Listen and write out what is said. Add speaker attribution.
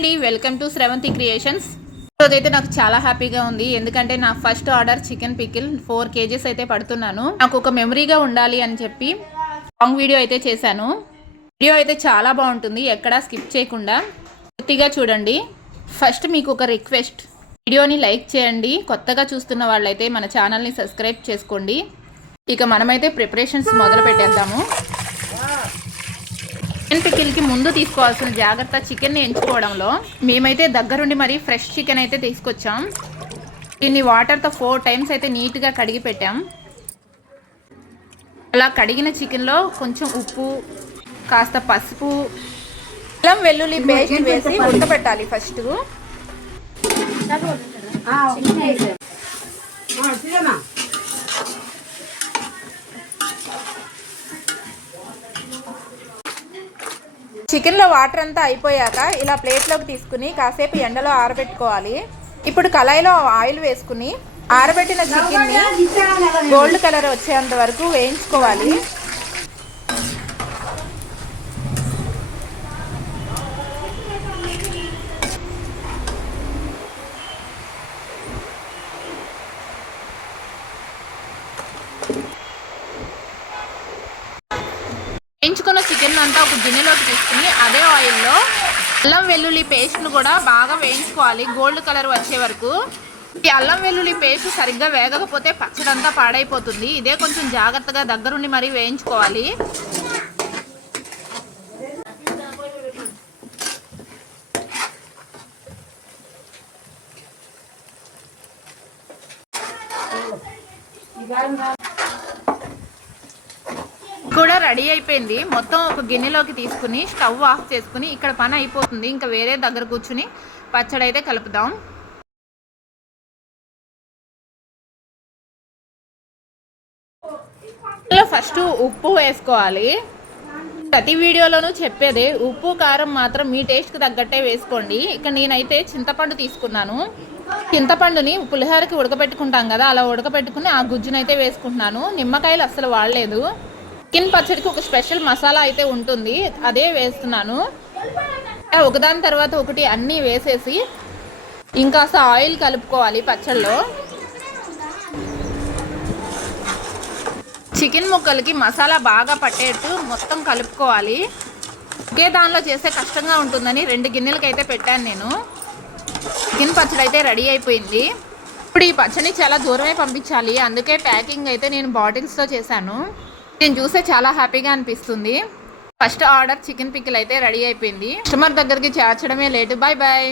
Speaker 1: అండి welcome to Sravanthi creations. రోజైతే నాకు చాలా హ్యాపీగా ఉంది. ఎందుకంటే నా first order chicken pickle four kgs అయితే పడుతున్నాను. నాకు ఒక మెమరీగా ఉండాలి అని చెప్పి లాంగ్ వీడియో అయితే చేశాను. వీడియో అయితే చాలా బాగుంటుంది ఎక్కడా స్కిప్ చేయకుండా. పూర్తిగా చూడండి. ఫస్ట్ మీకు ఒక రిక్వెస్ట్ వీడియోని లైక్ చేయండి. కొత్తగా చూస్తున్న వాళ్ళైతే మన ఛానల్ని సబ్స్క్రైబ్ చేసుకోండి. ఇక మనమైతే ప్రిపరేషన్స్ మొదలు పెట్టేద్దాము చికెన్ పికిల్కి ముందు తీసుకోవాల్సిన జాగ్రత్త చికెన్ని ఎంచుకోవడంలో మేమైతే దగ్గరుండి మరి ఫ్రెష్ చికెన్ అయితే తీసుకొచ్చాం. దీన్ని వాటర్తో ఫోర్ టైమ్స్ అయితే నీట్గా కడిగి పెట్టాం. అలా కడిగిన చికెన్లో కొంచెం ఉప్పు కాస్త పసుపు అల్లం వెల్లుల్లి పేస్ట్ వేసి ఉడకబెట్టాలి ఫస్ట్. చికెన్లో వాటర్ అంతా అయిపోయాక ఇలా ప్లేట్లోకి తీసుకుని కాసేపు ఎండలో ఆరబెట్టుకోవాలి. ఇప్పుడు కళాయిలో ఆయిల్ వేసుకుని ఆరబెట్టిన చికెన్ని గోల్డ్ కలర్ వచ్చేంత వరకు వేయించుకోవాలి. వేయించుకున్న చికెన్ అంతా ఒక గిన్నెలోకి తీసుకుని అదే ఆయిల్లో అల్లం వెల్లుల్లి పేస్ట్ను కూడా బాగా వేయించుకోవాలి. గోల్డ్ కలర్ వచ్చే వరకు. ఈ అల్లం వెల్లుల్లి పేస్ట్ సరిగ్గా వేగకపోతే పచ్చడంతా పాడైపోతుంది. ఇదే కొంచెం జాగ్రత్తగా దగ్గరుండి మరీ వేయించుకోవాలి. కూడా రెడీ అయిపోయింది. మొత్తం ఒక గిన్నెలోకి తీసుకుని స్టవ్ ఆఫ్ చేసుకుని ఇక్కడ పని అయిపోతుంది. ఇంకా వేరే దగ్గర కూర్చుని పచ్చడి అయితే కలుపుదాం ఫస్ట్ ఉప్పు వేసుకోవాలి. ప్రతి వీడియోలోనూ చెప్పేదే ఉప్పు కారం మాత్రం మీ టేస్ట్కి తగ్గట్టే వేసుకోండి. ఇక్కడ నేనైతే చింతపండు తీసుకున్నాను. చింతపండుని పులిహోరకి ఉడకబెట్టుకుంటాం కదా అలా ఉడకబెట్టుకుని ఆ గుజ్జునైతే వేసుకుంటున్నాను. నిమ్మకాయలు అస్సలు వాడలేదు. చికెన్ పచ్చడికి ఒక స్పెషల్ మసాలా అయితే ఉంటుంది. అదే వేస్తున్నాను. ఒకదాని తర్వాత ఒకటి అన్నీ వేసేసి ఇంకాస్త ఆయిల్ కలుపుకోవాలి పచ్చళ్ళలో. చికెన్ ముక్కలకి మసాలా బాగా పట్టేట్టు మొత్తం కలుపుకోవాలి. ఒకే దానిలో చేస్తే కష్టంగా ఉంటుందని రెండు గిన్నెలకైతే పెట్టాను నేను. చికెన్ పచ్చడి అయితే రెడీ అయిపోయింది. ఇప్పుడు ఈ పచ్చడిని చాలా దూరమే పంపించాలి. అందుకే ప్యాకింగ్ అయితే నేను బాటిల్స్తో చేశాను. నేను చూస్తే చాలా హ్యాపీగా అనిపిస్తుంది. ఫస్ట్ ఆర్డర్ చికెన్ పిక్కిల్ అయితే రెడీ అయిపోయింది. కస్టమర్ దగ్గరికి చేర్చడమే లేటు. Bye bye